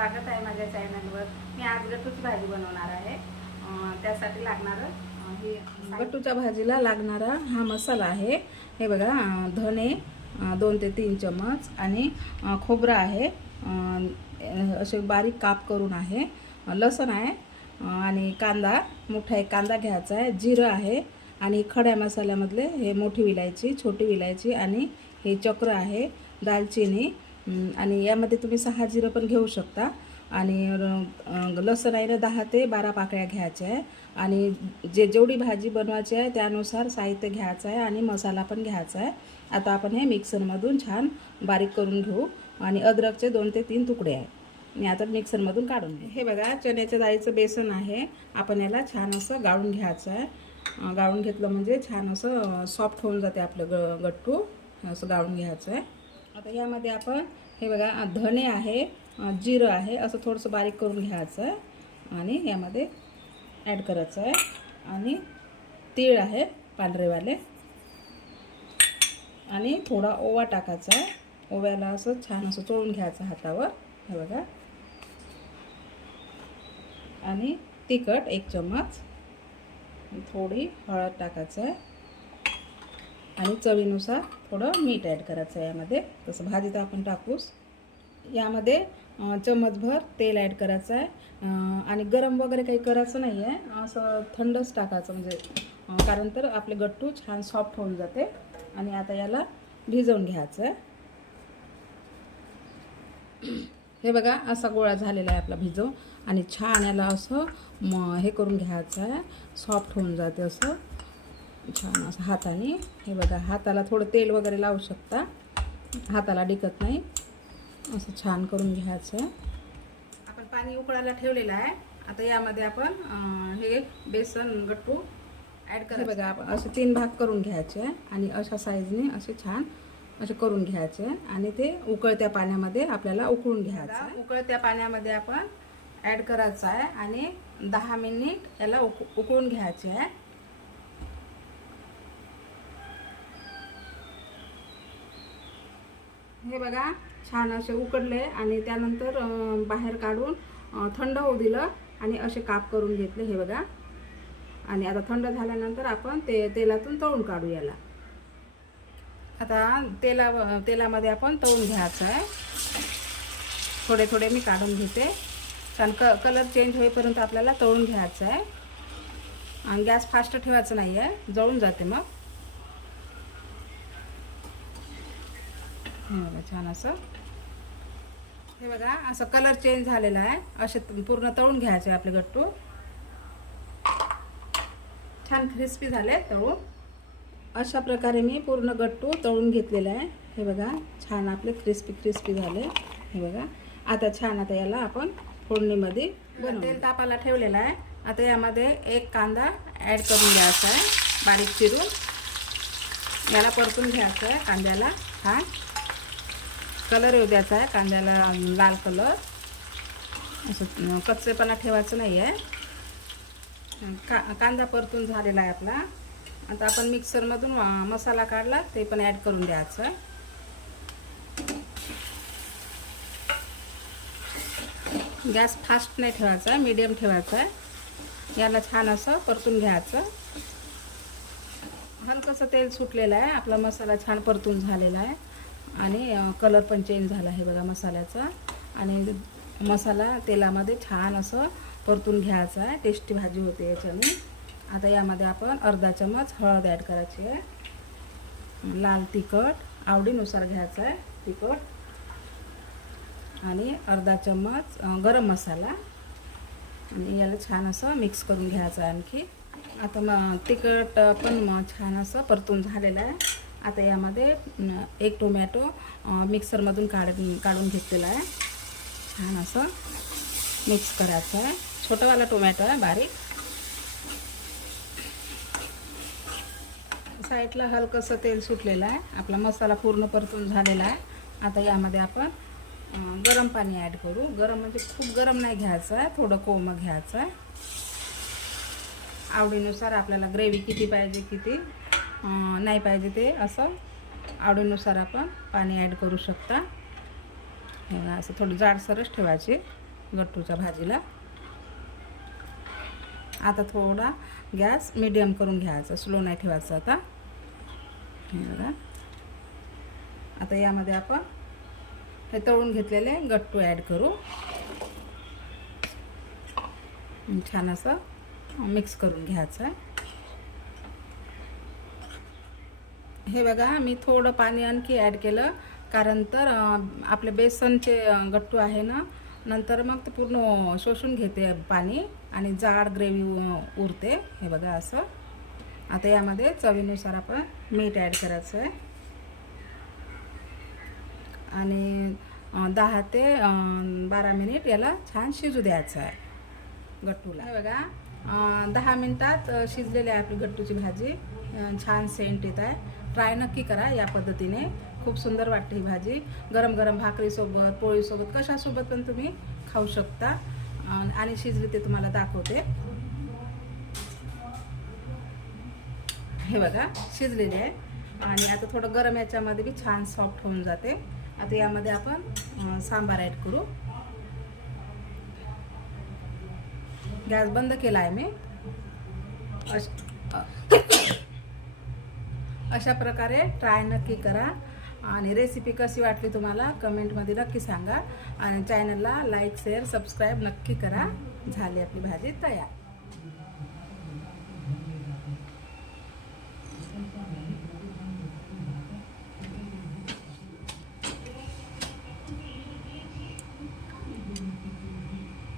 स्वागत आहे माझ्या चॅनलवर. मी आज गट्टूची भाजी बनवणार आहे. त्यासाठी लागणारं हे गटूच्या भाजीला लागणारा हा मसाला आहे. हे बघा धणे धने दोन ते तीन चमच आणि खोबरं आहे. असे बारीक काप करून आहे. लसण आहे. आणि कांदा मोठा एक कांदा घ्यायचा आहे. जिरं आहे. आणि खड्या मसाल्यामधले हे मोठी विलायची छोटी विलायची आणि हे चक्र आहे. दालचिनी आणि यामध्ये तुम्ही सहा जिरं पण घेऊ शकता. आणि लसण आहे ना दहा ते बारा पाकळ्या घ्यायच्या आहे. आणि जे जेवढी भाजी बनवायची आहे त्यानुसार साहित्य घ्यायचं आहे आणि मसाला पण घ्यायचा आहे. आता आपण हे मिक्सरमधून छान बारीक करून घेऊ. आणि अद्रकचे दोन ते तीन तुकडे आहे. मी आता मिक्सरमधून काढून घे हे बघा चण्याच्या डाळीचं बेसन आहे. आपण याला छान असं गाळून घ्यायचं आहे. गाळून घेतलं म्हणजे छान असं सॉफ्ट होऊन जाते आपलं ग गट्टू. असं गाळून घ्यायचं आहे. आता यामध्ये आपण हे बघा धने आहे जिरं आहे असं थोडंसं बारीक करून घ्यायचं आहे. आणि यामध्ये ॲड करायचं आहे. आणि तीळ आहे पांढरेवाले. आणि थोडा ओवा टाकायचा आहे. ओव्याला असं छान असं चोळून घ्यायचं हातावर. हे बघा. आणि तिखट एक चम्मच. थोडी हळद टाकायचं आहे. आणि चवीनुसार थोडं मीठ ॲड करायचं आहे यामध्ये. तसं भाजीत आपण टाकूस यामध्ये चमचभर तेल ॲड करायचं आहे. आणि गरम वगैरे काही करायचं नाही आहे. असं थंडच टाकायचं म्हणजे कारण तर आपले गट्टू छान सॉफ्ट होऊन जाते. आणि आता याला भिजवून घ्यायचं आहे. हे बघा असा गोळा झालेला आहे आपला भिजव आणि छान याला असं हे करून घ्यायचं आहे. सॉफ्ट होऊन जाते असं. छान असं हाताने. हे बघा हाताला थोडं तेल वगैरे लावू शकता. हाताला डिकत नाही. असं छान करून घ्यायचं. आहे आपण पाणी उकळायला ठेवलेलं आहे. आता यामध्ये आपण हे बेसन गट्टू ॲड करायचं बघा आपण असे तीन भाग करून घ्यायचे आहे आणि अशा साईजने असे छान असे करून घ्यायचे आहे आणि ते उकळत्या पाण्यामध्ये आपल्याला उकळून घ्यायचं. उकळत्या पाण्यामध्ये आपण ॲड करायचं आहे आणि दहा मिनिट याला उक उकळून घ्यायचे आहे. हे बघा छान असे उकडले आणि त्यानंतर बाहेर काढून थंड होऊ दिलं आणि असे काप करून घेतले हे बघा. आणि आता थंड झाल्यानंतर आपण ते तेलातून तळून काढू याला. आता तेला तेलामध्ये आपण तळून घ्यायचं आहे. थोडे थोडे मी काढून घेते. कारण क कलर चेंज होईपर्यंत आपल्याला तळून घ्यायचं आहे. आणि गॅस फास्ट ठेवायचं नाही आहे जळून जाते मग. हे बघा छान असं. हे बघा असं कलर चेंज झालेला आहे. असे पूर्ण तळून घ्यायचे आपले गट्टू. छान क्रिस्पी झाले तळून. अशा प्रकारे मी पूर्ण गट्टू तळून घेतलेला आहे. हे बघा छान आपले क्रिस्पी क्रिस्पी झाले. हे बघा आता छान आता याला आपण फोडणीमध्ये तेल तापाला ठेवलेला आहे. आता यामध्ये एक कांदा ॲड करून घ्यायचा आहे. बारीक चिरून. याला परतून घ्यायचं आहे कांद्याला. छान. कलर येऊ द्यायचा आहे कांद्याला लाल कलर. असं कच्चेपणा ठेवायचं नाही आहे का कांदा परतून झालेला आहे आपला. आता आपण मिक्सरमधून मसाला काढला ते पण ॲड करून द्यायचं. गॅस फास्ट नाही ठेवायचा मीडियम ठेवायचा आहे. याला छान असं परतून घ्यायचं. हलकंसं तेल सुटलेलं आहे आपला मसाला छान परतून झालेला आहे. आणि कलर पण चेंज झाला आहे बघा मसाल्याचा. आणि मसाला तेलामध्ये छान असं परतून घ्यायचा आहे. टेस्टी भाजी होते याच्याने. आता यामध्ये आपण अर्धा चमच हळद ॲड करायची आहे. लाल तिखट आवडीनुसार घ्यायचा आहे तिखट. आणि अर्धा चम्मच गरम मसाला. आणि याला छान असं मिक्स करून घ्यायचं आहे आणखी. आता मग तिखट पण मग छान असं परतून झालेलं आहे. आता यामध्ये एक टोमॅटो मिक्सरमधून काढ काढून घेतलेला आहे. छान असं मिक्स करायचं आहे. छोटावाला टोमॅटो आहे बारीक. साईडला हलकंसं तेल सुटलेलं आहे. आपला मसाला पूर्ण परतून झालेला आहे. आता यामध्ये आपण गरम पाणी ॲड करू. गरम म्हणजे खूप गरम नाही घ्यायचं आहे. थोडं कोमं घ्यायचं आहे. आवडीनुसार आपल्याला ग्रेव्ही किती पाहिजे किती नाही पाहिजे ते असं. आवडीनुसार आपण पाणी ॲड करू शकता. असं थोडं जाडसरच ठेवायचे गट्टूच्या भाजीला. आता थोडा गॅस मीडियम करून घ्यायचा स्लो नाही ठेवायचा आता. बघा. आता यामध्ये आपण हे तळून घेतलेले गट्टू ॲड करू. छान असं मिक्स करून घ्यायचं आहे. हे बघा मी थोडं पाणी आणखी ॲड केलं. कारण तर आपले बेसनचे गट्टू आहे ना नंतर मग ते पूर्ण शोषून घेते पाणी आणि जाड ग्रेव्ही उरते. हे बघा असं. आता यामध्ये चवीनुसार आपण मीठ ॲड करायचं आहे आणि दहा ते बारा मिनिट याला छान शिजू द्यायचं आहे गट्टूला. हे बघा दहा मिनिटात शिजलेली आहे आपली गट्टूची भाजी छान सेंट येत आहे. ट्राय नक्की करा या पद्धतीने. खूप सुंदर वाटते ही भाजी. गरम गरम भाकरीसोबत पोळीसोबत कशासोबत पण तुम्ही खाऊ शकता. आणि शिजली ते तुम्हाला दाखवते. हे बघा शिजलेली आहे. आणि आता थोडं गरम याच्यामध्ये बी छान सॉफ्ट होऊन जाते. आता यामध्ये आपण सांबार ॲड करू. गॅस बंद केला आहे मी. अश- अशा प्रकारे ट्राय नक्की करा. आणि रेसिपी कशी वाटली तुम्हाला कमेंटमध्ये नक्की सांगा. आणि चॅनलला लाईक शेअर सबस्क्राईब नक्की करा. झाली आपली भाजी तयार.